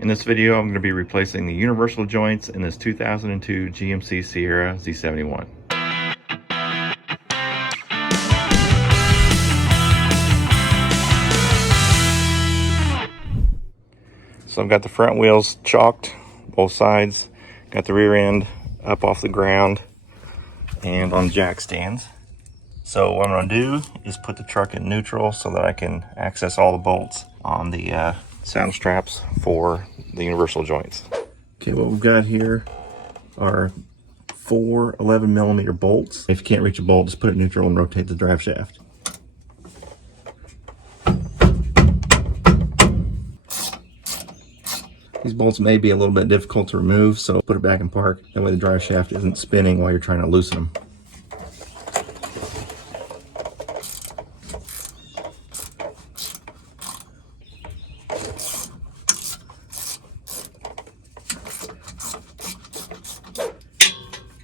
In this video, I'm going to be replacing the universal joints in this 2002 GMC Sierra Z71. So I've got the front wheels chalked, both sides, got the rear end up off the ground and on jack stands. So what I'm going to do is put the truck in neutral so that I can access all the bolts on the saddle straps for the universal joints. Okay, what we've got here are 4 11mm bolts. If you can't reach a bolt, just put it in neutral and rotate the drive shaft. These bolts may be a little bit difficult to remove, so put it back in park. That way the drive shaft isn't spinning while you're trying to loosen them.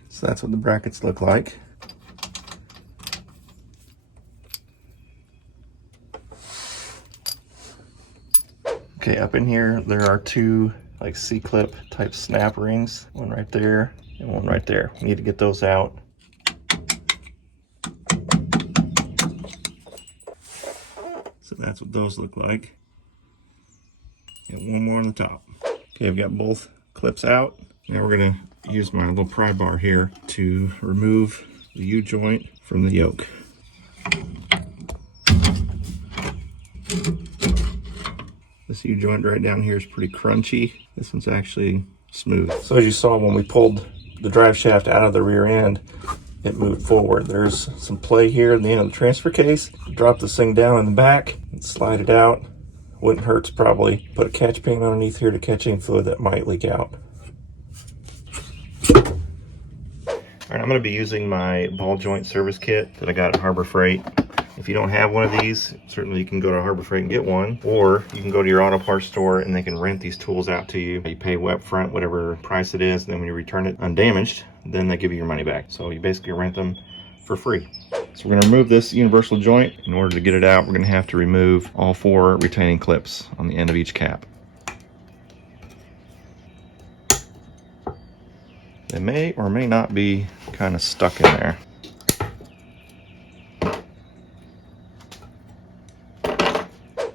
So that's what the brackets look like. Okay, up in here, there are 2 like C-clip type snap rings, one right there and one right there. We need to get those out. So that's what those look like. And one more on the top. Okay, I've got both clips out. Now we're gonna use my little pry bar here to remove the U-joint from the yoke. This U-joint right down here is pretty crunchy. This one's actually smooth. So as you saw when we pulled the drive shaft out of the rear end, it moved forward. There's some play here at the end of the transfer case. Drop this thing down in the back and slide it out. Wouldn't hurt to probably put a catch pan underneath here to catch any fluid that might leak out. All right, I'm going to be using my ball joint service kit that I got at Harbor Freight. If you don't have one of these, certainly you can go to Harbor Freight and get one, or you can go to your auto parts store and they can rent these tools out to you. You pay up front whatever price it is, and then when you return it undamaged, then they give you your money back. So you basically rent them for free. So we're going to remove this universal joint. In order to get it out, we're going to have to remove all 4 retaining clips on the end of each cap. They may or may not be kind of stuck in there.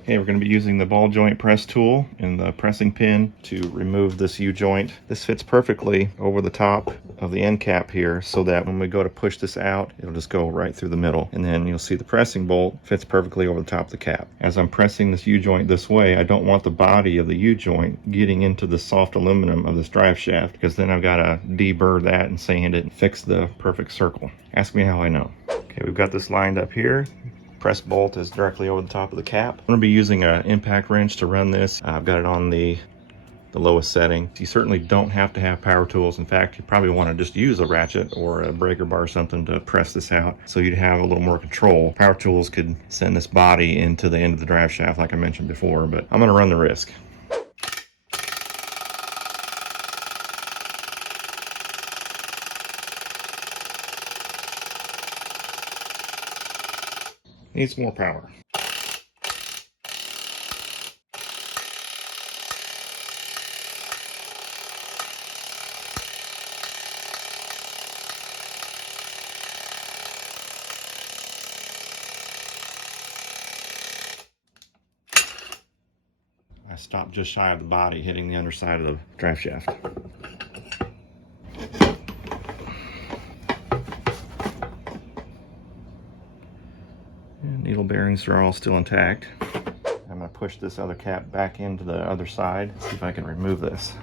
Okay, we're going to be using the ball joint press tool and the pressing pin to remove this U-joint. This fits perfectly over the top of the end cap here, so that when we go to push this out, it'll just go right through the middle. And then you'll see the pressing bolt fits perfectly over the top of the cap. As I'm pressing this U-joint this way, I don't want the body of the U-joint getting into the soft aluminum of this drive shaft, because then I've got to deburr that and sand it and fix the perfect circle. Ask me how I know. Okay, we've got this lined up here. Press bolt is directly over the top of the cap. I'm going to be using an impact wrench to run this. I've got it on the lowest setting. You certainly don't have to have power tools. In fact, you probably want to just use a ratchet or a breaker bar or something to press this out, so you'd have a little more control. Power tools could send this body into the end of the drive shaft like I mentioned before, but I'm going to run the risk. Needs more power. I stopped just shy of the body, hitting the underside of the drive shaft. Needle bearings are all still intact. I'm going to push this other cap back into the other side, see if I can remove this.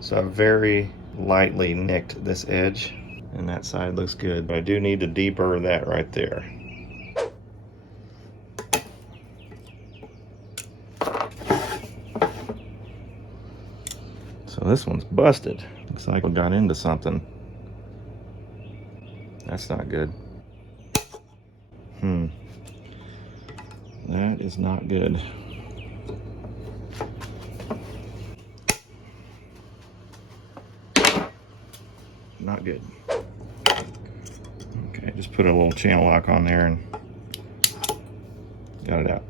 So I very lightly nicked this edge, and that side looks good, but I do need to deburr that right there. So this one's busted. Looks like we got into something. That's not good. That is not good. Not good. Okay, just put a little channel lock on there and got it out.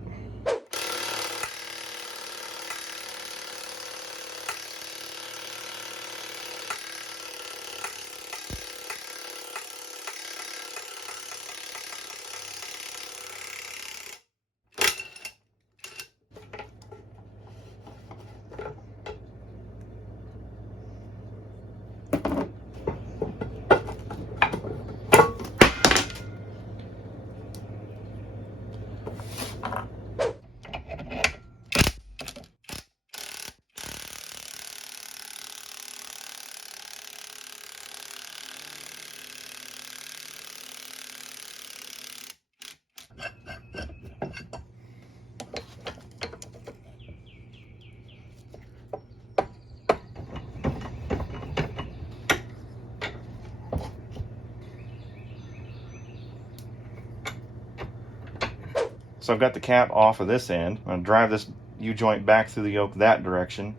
So I've got the cap off of this end. I'm going to drive this U-joint back through the yoke that direction.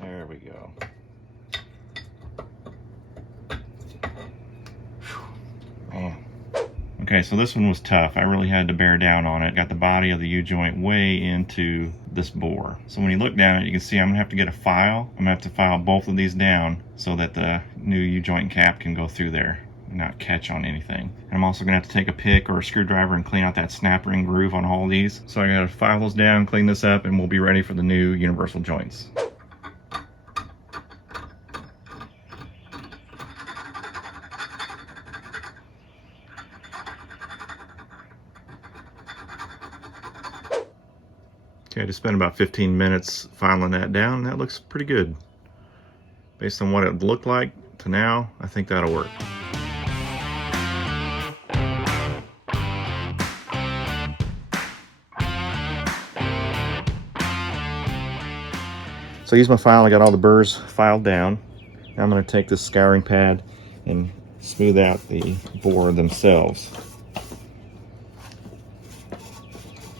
There we go. Man. Okay, so this one was tough. I really had to bear down on it. Got the body of the U-joint way into this bore. So when you look down, you can see I'm gonna have to get a file. I'm gonna have to file both of these down so that the new U-joint cap can go through there and not catch on anything. And I'm also gonna have to take a pick or a screwdriver and clean out that snap ring groove on all these. So I gotta file those down, clean this up, and we'll be ready for the new universal joints. Okay, I just spent about 15 minutes filing that down. That looks pretty good. Based on what it looked like to now, I think that'll work. So I used my file, I got all the burrs filed down. Now I'm going to take this scouring pad and smooth out the bore themselves.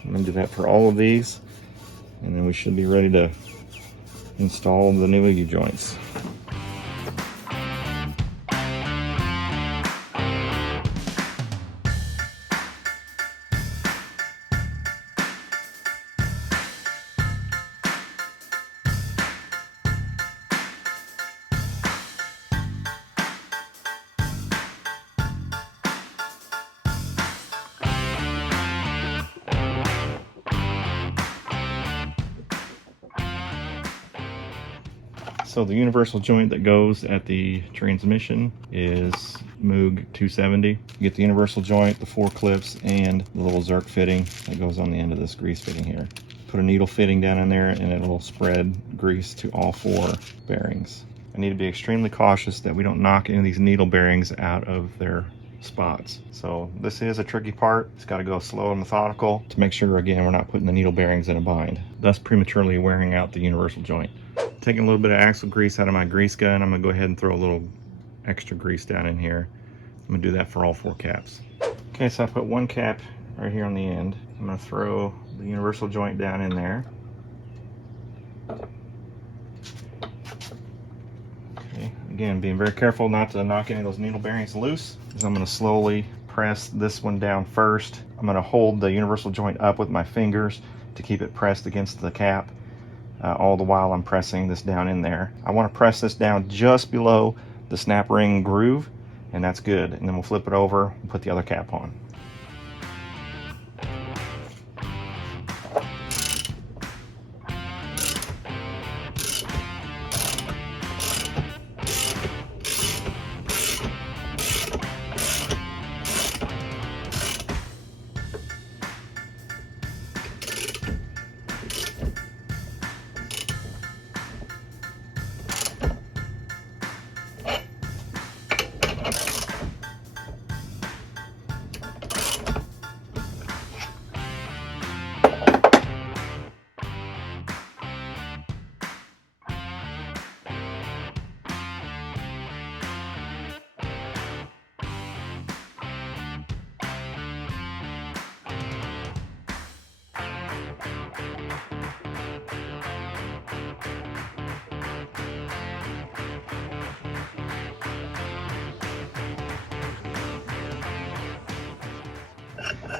I'm going to do that for all of these. And then we should be ready to install the new U-joints. So the universal joint that goes at the transmission is Moog 270. You get the universal joint, the 4 clips, and the little Zerk fitting that goes on the end of this grease fitting here. Put a needle fitting down in there and it'll spread grease to all 4 bearings. I need to be extremely cautious that we don't knock any of these needle bearings out of their spots. So this is a tricky part. It's got to go slow and methodical to make sure, again, we're not putting the needle bearings in a bind, thus prematurely wearing out the universal joint. Taking a little bit of axle grease out of my grease gun, I'm going to go ahead and throw a little extra grease down in here. I'm going to do that for all 4 caps. Okay, so I put 1 cap right here on the end. I'm going to throw the universal joint down in there. Okay, again, being very careful not to knock any of those needle bearings loose. So I'm going to slowly press this one down first. I'm going to hold the universal joint up with my fingers to keep it pressed against the cap. All the while I'm pressing this down in there. I want to press this down just below the snap ring groove, and that's good. And then we'll flip it over and put the other cap on.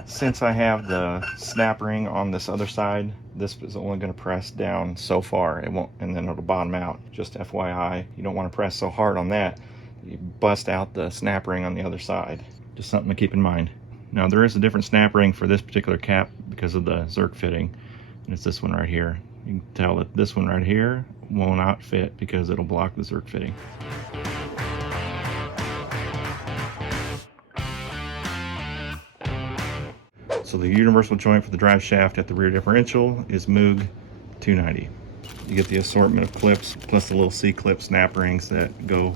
Since I have the snap ring on this other side, this is only going to press down so far. It won't, and then it'll bottom out. Just FYI, you don't want to press so hard on that. You bust out the snap ring on the other side. Just something to keep in mind. Now there is a different snap ring for this particular cap because of the Zerk fitting. And it's this one right here. You can tell that this one right here will not fit because it'll block the Zerk fitting. So the universal joint for the drive shaft at the rear differential is Moog 290. You get the assortment of clips plus the little C-clip snap rings that go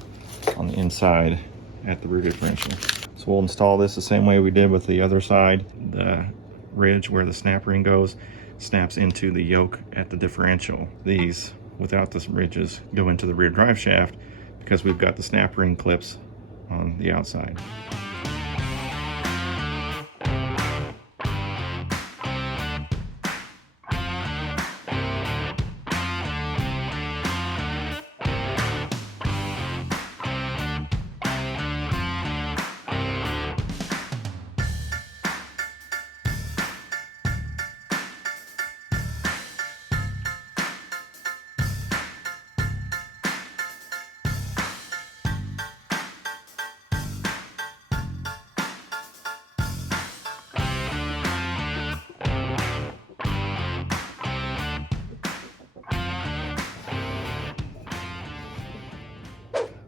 on the inside at the rear differential. So we'll install this the same way we did with the other side. The ridge where the snap ring goes snaps into the yoke at the differential. These, without the ridges, go into the rear drive shaft because we've got the snap ring clips on the outside.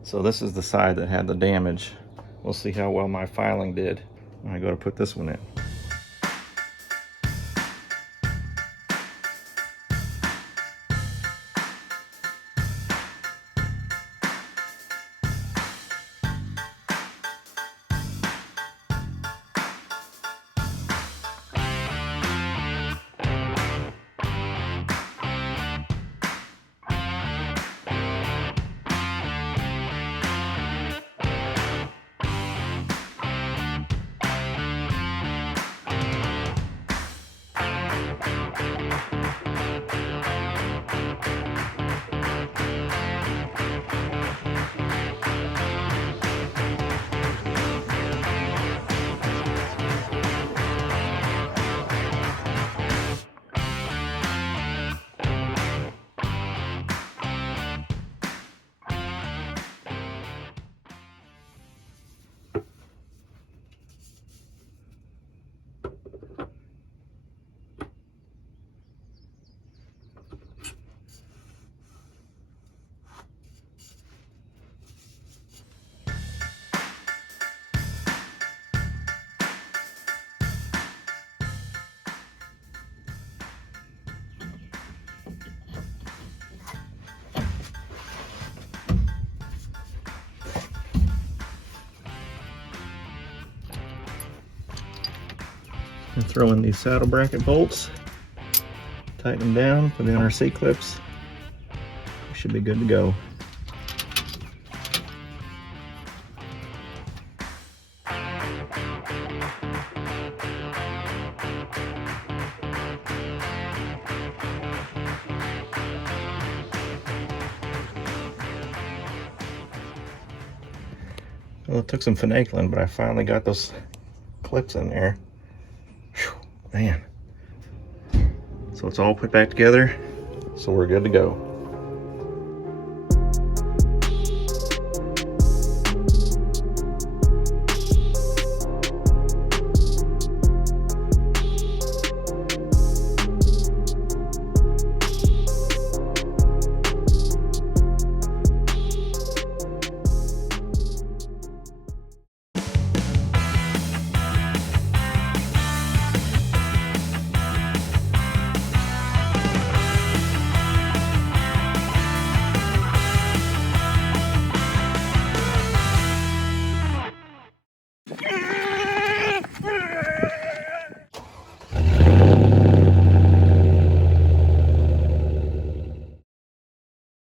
So this is the side that had the damage. We'll see how well my filing did when I go to put this one in. And throw in these saddle bracket bolts, tighten them down, put in our C-clips. We should be good to go. Well, it took some finagling, but I finally got those clips in there. Man. So it's all put back together, so we're good to go.